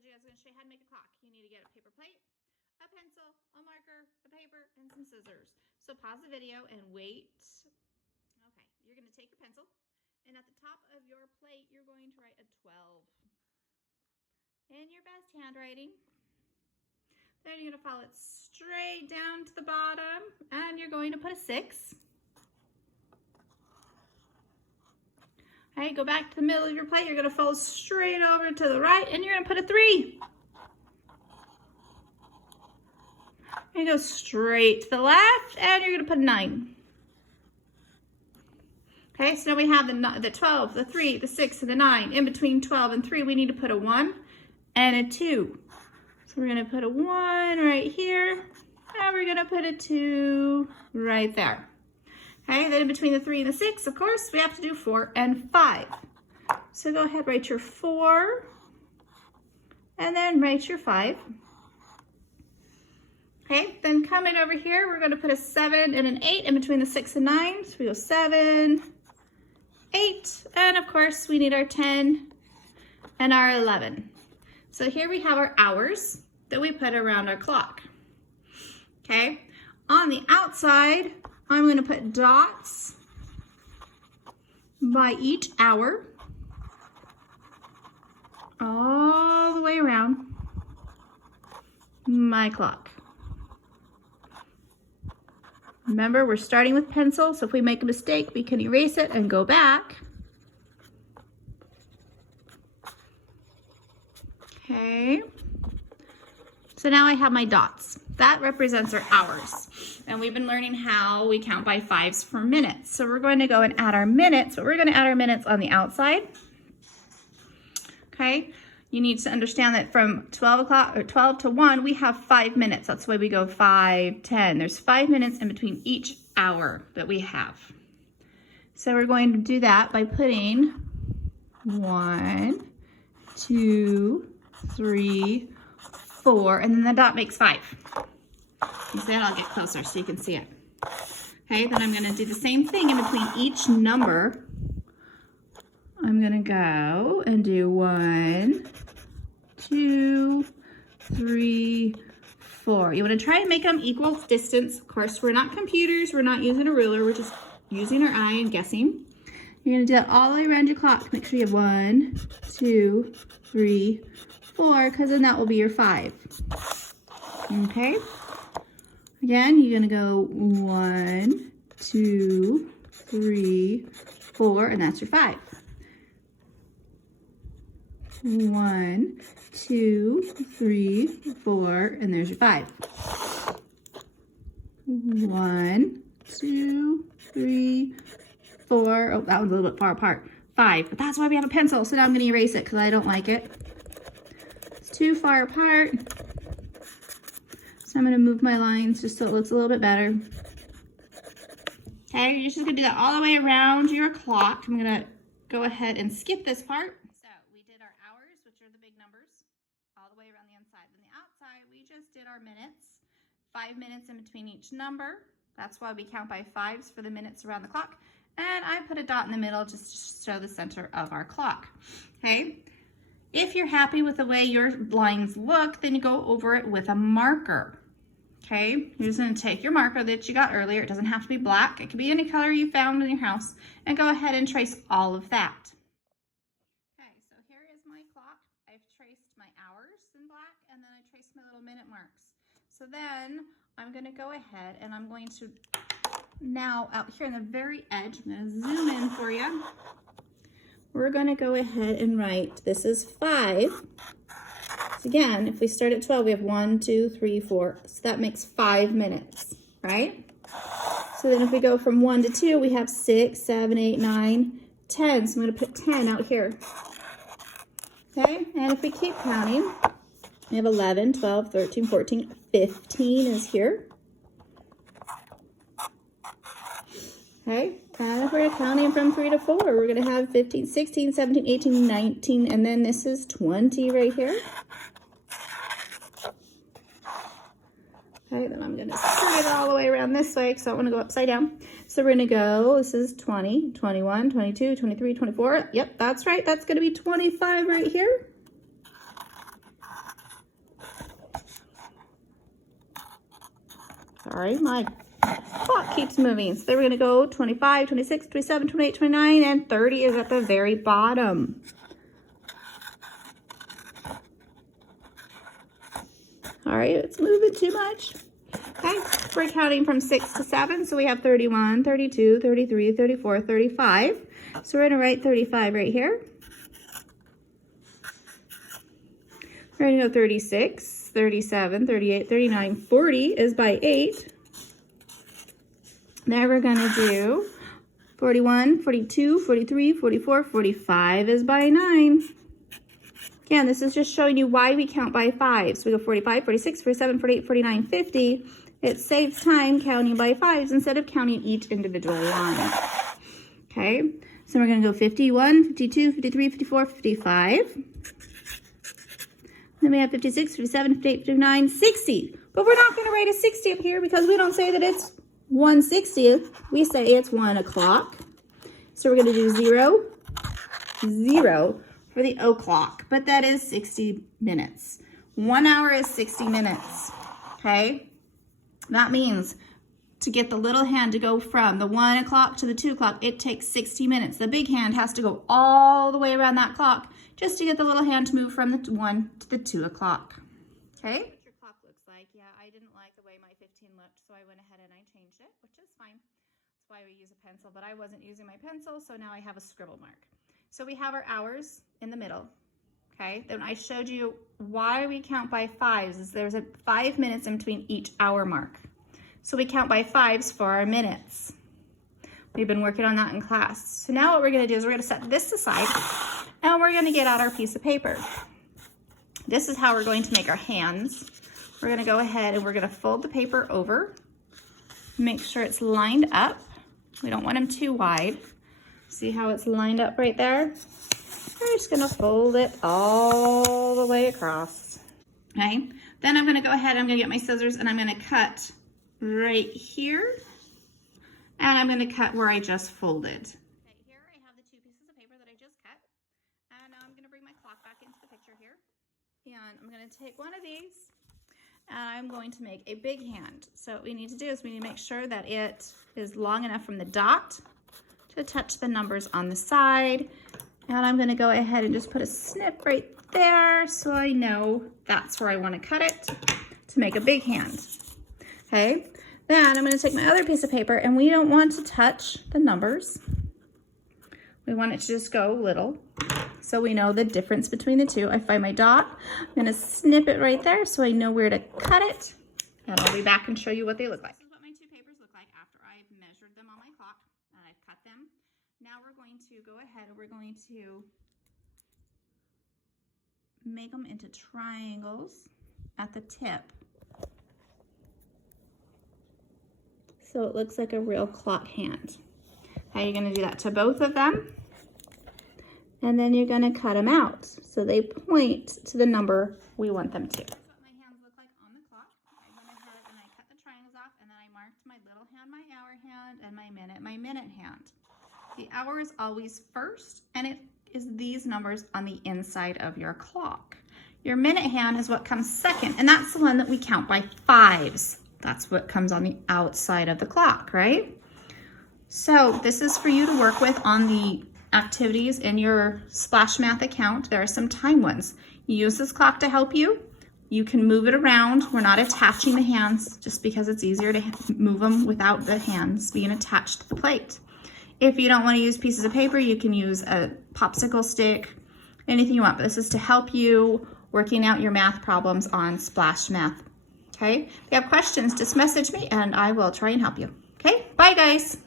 told you I was going to show you how to make a clock. You need to get a paper plate, a pencil, a marker, a paper, and some scissors. So pause the video and wait. Okay, you're going to take your pencil, and at the top of your plate, you're going to write a 12 in your best handwriting. Then you're going to follow it straight down to the bottom, and you're going to put a 6. Okay, go back to the middle of your plate. You're going to fold straight over to the right, and you're going to put a 3. You go straight to the left, and you're going to put a 9. Okay, so now we have the 12, the 3, the 6, and the 9. In between 12 and 3, we need to put a 1 and a 2. So we're going to put a 1 right here, and we're going to put a 2 right there. Okay, then in between the 3 and the 6, of course, we have to do 4 and 5. So go ahead, write your 4, and then write your 5. Okay, then coming over here, we're going to put a 7 and an 8 in between the 6 and 9. So we go 7, 8, and of course, we need our 10 and our 11. So here we have our hours that we put around our clock. Okay, on the outside, I'm going to put dots by each hour all the way around my clock. Remember, we're starting with pencil, so if we make a mistake, we can erase it and go back. Okay. So now I have my dots. That represents our hours. And we've been learning how we count by 5s for minutes. So we're going to go and add our minutes, but we're going to add our minutes on the outside. Okay. You need to understand that from 12 o'clock or 12 to 1, we have 5 minutes. That's why we go 5, 10. There's 5 minutes in between each hour that we have. So we're going to do that by putting 1, 2, 3, 4, and then the dot makes 5. You see that? I'll get closer so you can see it. Okay, then I'm going to do the same thing in between each number. I'm going to go and do 1, 2, 3, 4. You want to try and make them equal distance. Of course, we're not computers. We're not using a ruler. We're just using our eye and guessing. You're going to do that all the way around your clock. Make sure you have 1, 2, 3, 4, because then that will be your 5. Okay. Again, you're going to go 1, 2, 3, 4, and that's your 5. 1, 2, 3, 4, and there's your 5. 1, 2, 3, 4. Oh, that one's a little bit far apart. 5, but that's why we have a pencil. So now I'm going to erase it because I don't like it. It's too far apart. So I'm going to move my lines just so it looks a little bit better. Okay, you're just going to do that all the way around your clock. I'm going to go ahead and skip this part. So we did our hours, which are the big numbers, all the way around the inside. Then the outside, we just did our minutes. 5 minutes in between each number. That's why we count by 5s for the minutes around the clock. And I put a dot in the middle just to show the center of our clock. Okay. If you're happy with the way your lines look, then you go over it with a marker. Okay. You're just going to take your marker that you got earlier. It doesn't have to be black. It can be any color you found in your house. And go ahead and trace all of that. Okay. So here is my clock. I've traced my hours in black, and then I traced my little minute marks. So then I'm going to go ahead and I'm going to now out here on the very edge, I'm going to zoom in for you. We're going to go ahead and write, this is 5. So again, if we start at 12, we have 1, 2, 3, 4. So that makes 5 minutes, right? So then if we go from 1 to 2, we have 6, 7, 8, 9, 10. So I'm going to put 10 out here. Okay, and if we keep counting, we have 11, 12, 13, 14, 15 is here. Okay, and if we're counting from 3 to 4, we're going to have 15, 16, 17, 18, 19, and then this is 20 right here. Okay, then I'm going to turn it all the way around this way because I don't want to go upside down. So we're going to go, this is 20, 21, 22, 23, 24. Yep, that's right. That's going to be 25 right here. Sorry, my clock keeps moving. So then we're going to go 25, 26, 27, 28, 29, and 30 is at the very bottom. All right, it's moving too much. Okay, we're counting from 6 to 7, so we have 31, 32, 33, 34, 35. So we're going to write 35 right here. We're going to go 36, 37, 38, 39, 40 is by 8. Then we're going to do 41, 42, 43, 44, 45 is by 9. Again, this is just showing you why we count by 5. So we go 45, 46, 47, 48, 49, 50. It saves time counting by 5s instead of counting each individual line. Okay, so we're going to go 51, 52, 53, 54, 55. Then we have 56, 57, 58, 59, 60. But we're not going to write a 60 up here because we don't say that it's 1/60th. We say it's 1 o'clock. So we're going to do 0, 0 for the o'clock. But that is 60 minutes. 1 hour is 60 minutes. Okay? That means to get the little hand to go from the 1 o'clock to the 2 o'clock, it takes 60 minutes. The big hand has to go all the way around that clock just to get the little hand to move from the 1 to the 2 o'clock. Okay? What your clock looks like. Yeah, I didn't like the way my 15 looked, so I went ahead and I changed it, which is fine. That's why we use a pencil, but I wasn't using my pencil, so now I have a scribble mark. So we have our hours in the middle. Okay, then I showed you why we count by 5s is there's a 5 minutes in between each hour mark. So we count by 5s for our minutes. We've been working on that in class. So now what we're going to do is we're going to set this aside and we're going to get out our piece of paper. This is how we're going to make our hands. We're going to go ahead and we're going to fold the paper over. Make sure it's lined up. We don't want them too wide. See how it's lined up right there? We're just going to fold it all the way across. Okay, then I'm going to go ahead, I'm going to get my scissors and I'm going to cut right here. And I'm going to cut where I just folded. Okay, here I have the 2 pieces of paper that I just cut. And now I'm going to bring my clock back into the picture here. And I'm going to take one of these and I'm going to make a big hand. So what we need to do is we need to make sure that it is long enough from the dot to touch the numbers on the side. And I'm going to go ahead and just put a snip right there so I know that's where I want to cut it to make a big hand. Okay, then I'm going to take my other piece of paper and we don't want to touch the numbers. We want it to just go little so we know the difference between the two. I find my dot, I'm going to snip it right there so I know where to cut it. And I'll be back and show you what they look like. This is what my 2 papers look like after I've measured them on my clock and I've cut them. Now we're going to go ahead and we're going to make them into triangles at the tip. So it looks like a real clock hand. Now you're going to do that to both of them. And then you're going to cut them out so they point to the number we want them to. That's what my hands look like on the clock. I went ahead and I cut the triangles off and then I marked my little hand, my hour hand, and my minute hand. The hour is always first, and it is these numbers on the inside of your clock. Your minute hand is what comes second, and that's the one that we count by 5s. That's what comes on the outside of the clock, right? So this is for you to work with on the activities in your Splash Math account. There are some time ones. You use this clock to help you. You can move it around. We're not attaching the hands just because it's easier to move them without the hands being attached to the plate. If you don't want to use pieces of paper, you can use a popsicle stick, anything you want. But this is to help you working out your math problems on Splash Math. Okay? If you have questions, just message me and I will try and help you. Okay? Bye, guys.